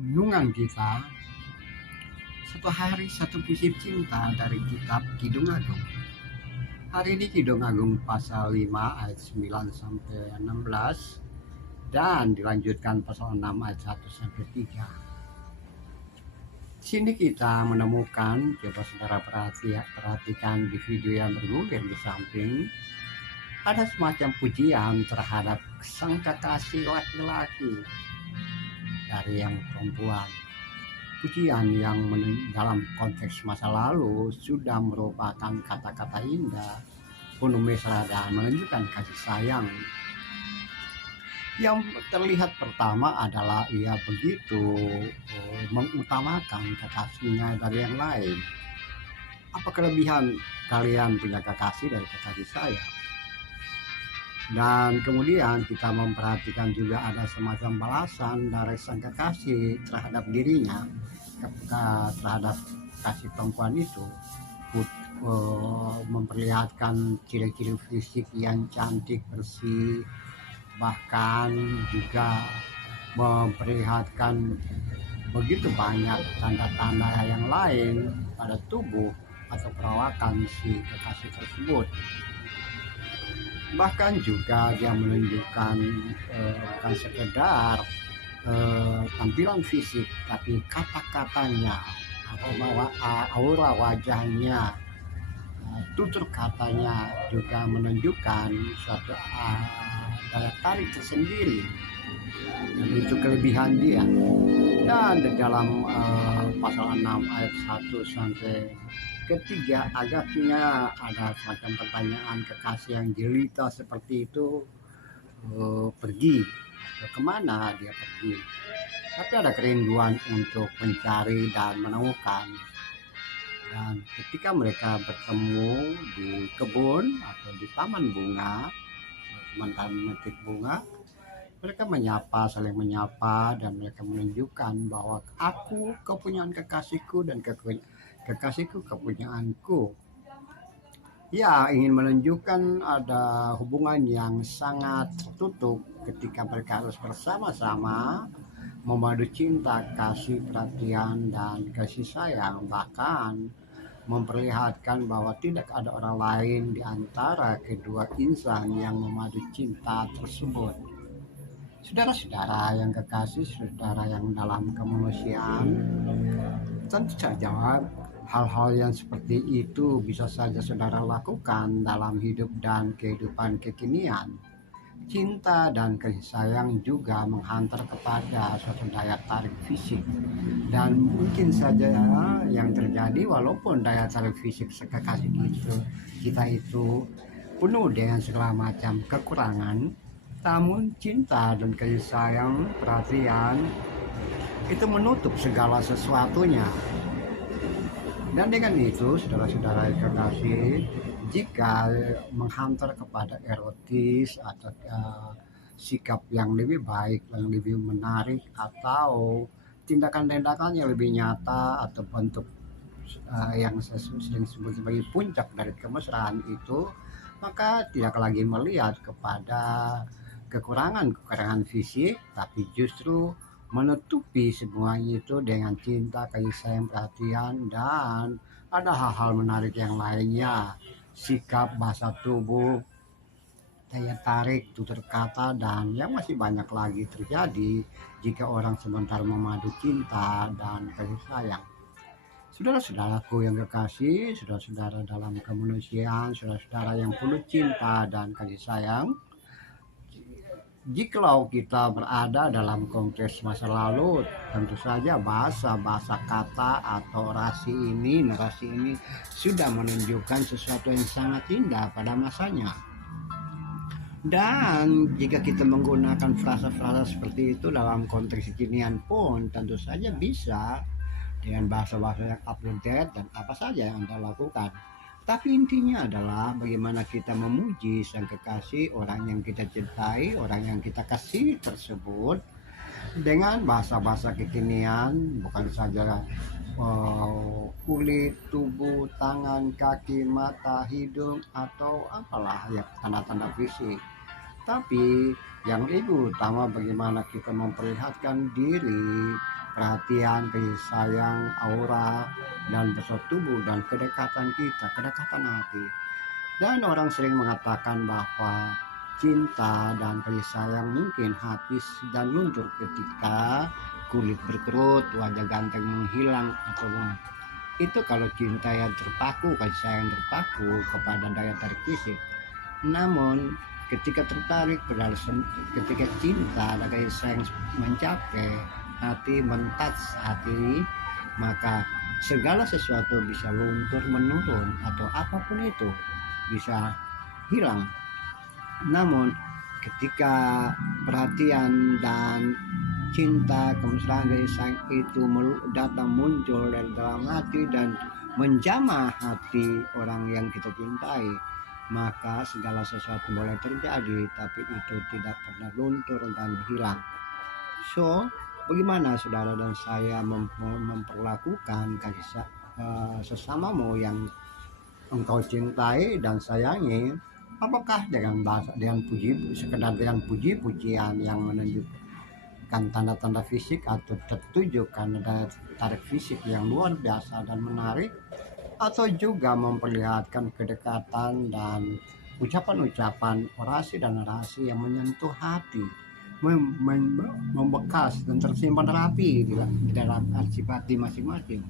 Renungan kita, satu hari satu puisi cinta dari kitab Kidung Agung. Hari ini Kidung Agung pasal 5 ayat 9 sampai 16 dan dilanjutkan pasal 6 ayat 1 sampai 3. Di sini kita menemukan, coba saudara perhatikan di video yang bergulir di samping, ada semacam pujian terhadap sang kekasih laki-laki dari yang perempuan. Pujian yang dalam konteks masa lalu sudah merupakan kata-kata indah, penuh mesra dan menunjukkan kasih sayang. Yang terlihat pertama adalah ia begitu mengutamakan kekasihnya dari yang lain. Apa kelebihan kalian punya kekasih dari kekasih saya? Dan kemudian kita memperhatikan juga ada semacam balasan dari sang kekasih terhadap dirinya, terhadap kasih perempuan itu, memperlihatkan ciri-ciri fisik yang cantik, bersih, bahkan juga memperlihatkan begitu banyak tanda-tanda yang lain pada tubuh atau perawakan si kekasih tersebut. Bahkan juga dia menunjukkan bukan sekedar tampilan fisik, tapi kata-katanya, aura wajahnya, tutur katanya juga menunjukkan suatu daya tarik tersendiri, dan itu kelebihan dia. Dan di dalam pasal 6 ayat 1 sampai ketiga, agaknya ada semacam pertanyaan, kekasih yang jelita seperti itu pergi atau kemana dia pergi, tapi ada kerinduan untuk mencari dan menemukan. Dan ketika mereka bertemu di kebun atau di taman bunga, sementara memetik bunga, mereka saling menyapa, dan mereka menunjukkan bahwa aku kepunyaan kekasihku dan kekasihku kepunyaanku. Ya, ingin menunjukkan ada hubungan yang sangat tertutup ketika mereka harus bersama-sama memadu cinta, kasih, perhatian, dan kasih sayang, bahkan memperlihatkan bahwa tidak ada orang lain di antara kedua insan yang memadu cinta tersebut. Saudara-saudara yang kekasih, saudara yang dalam kemanusiaan, tentu saja hal-hal yang seperti itu bisa saja saudara lakukan dalam hidup dan kehidupan kekinian. Cinta dan kasih sayang juga menghantar kepada suatu daya tarik fisik, dan mungkin saja yang terjadi, walaupun daya tarik fisik sekekasih kita itu penuh dengan segala macam kekurangan, namun cinta dan kasih sayang, perhatian itu menutup segala sesuatunya. Dan dengan itu, saudara-saudara yang kekasih, jika menghantar kepada erotis atau sikap yang lebih baik, yang lebih menarik, atau tindakan-tindakan yang lebih nyata, atau bentuk yang sering disebut sebagai puncak dari kemesraan itu, maka tidak lagi melihat kepada kekurangan fisik, tapi justru menutupi semuanya itu dengan cinta, kasih sayang, perhatian, dan ada hal-hal menarik yang lainnya, sikap, bahasa tubuh, daya tarik, tutur kata, dan yang masih banyak lagi terjadi jika orang sebentar memadu cinta dan kasih sayang. Saudara-saudaraku yang kekasih, saudara-saudara dalam kemanusiaan, saudara-saudara yang penuh cinta dan kasih sayang, jikalau kita berada dalam konteks masa lalu, tentu saja bahasa kata atau narasi ini sudah menunjukkan sesuatu yang sangat indah pada masanya. Dan jika kita menggunakan frasa-frasa seperti itu dalam konteks kekinian pun, tentu saja bisa dengan bahasa-bahasa yang up to date dan apa saja yang Anda lakukan. Tapi intinya adalah bagaimana kita memuji sang kekasih, orang yang kita cintai, orang yang kita kasih tersebut, dengan bahasa-bahasa kekinian, bukan saja kulit, tubuh, tangan, kaki, mata, hidung, atau apalah ya tanda-tanda fisik. Tapi yang lebih utama bagaimana kita memperlihatkan diri, perhatian, kasih sayang, aura, dan bersetubuh dan kedekatan kita, kedekatan hati. Dan orang sering mengatakan bahwa cinta dan kasih sayang mungkin habis dan luntur ketika kulit berkerut, wajah ganteng menghilang, atau itu kalau cinta yang terpaku, kasih sayang terpaku kepada daya tarik fisik. Namun ketika tertarik pada ketika cinta dan kasih sayang mencapai hati, mentas hati, maka segala sesuatu bisa luntur, menurun, atau apapun itu bisa hilang. Namun ketika perhatian dan cinta, kemesraan, kasih sayang itu datang muncul dari dalam hati dan menjamah hati orang yang kita cintai, maka segala sesuatu boleh terjadi, tapi itu tidak pernah luntur dan hilang. So, bagaimana saudara dan saya memperlakukan kasih sesamamu yang engkau cintai dan sayangi? Apakah dengan bahasa, dengan puji, sekedar dengan puji-pujian yang menunjukkan tanda-tanda fisik atau tertunjukkan ada tarik fisik yang luar biasa dan menarik, atau juga memperlihatkan kedekatan dan ucapan-ucapan, orasi dan narasi yang menyentuh hati, membekas dan tersimpan rapi di dalam arsip hati masing-masing,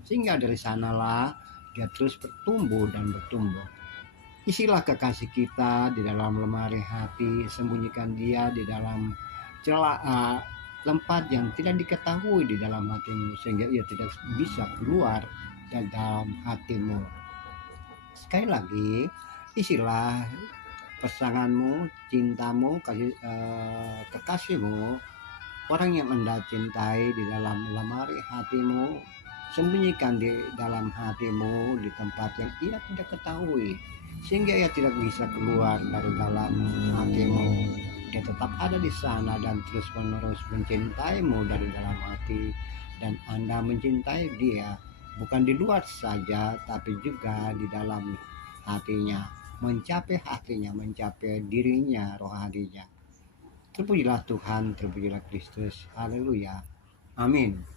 sehingga dari sanalah dia terus bertumbuh dan bertumbuh. Isilah kekasih kita di dalam lemari hati, sembunyikan dia di dalam celah tempat yang tidak diketahui di dalam hatimu, sehingga ia tidak bisa keluar dari dalam hatimu. Sekali lagi, isilah pasanganmu, cintamu, kekasihmu, orang yang Anda cintai di dalam lemari hatimu, sembunyikan di dalam hatimu di tempat yang ia tidak ketahui, sehingga ia tidak bisa keluar dari dalam hatimu. Dia tetap ada di sana dan terus-menerus mencintaimu dari dalam hati, dan Anda mencintai dia bukan di luar saja, tapi juga di dalam hatinya, mencapai hatinya, mencapai dirinya, rohaninya. Terpujilah Tuhan, terpujilah Kristus. Haleluya. Amin.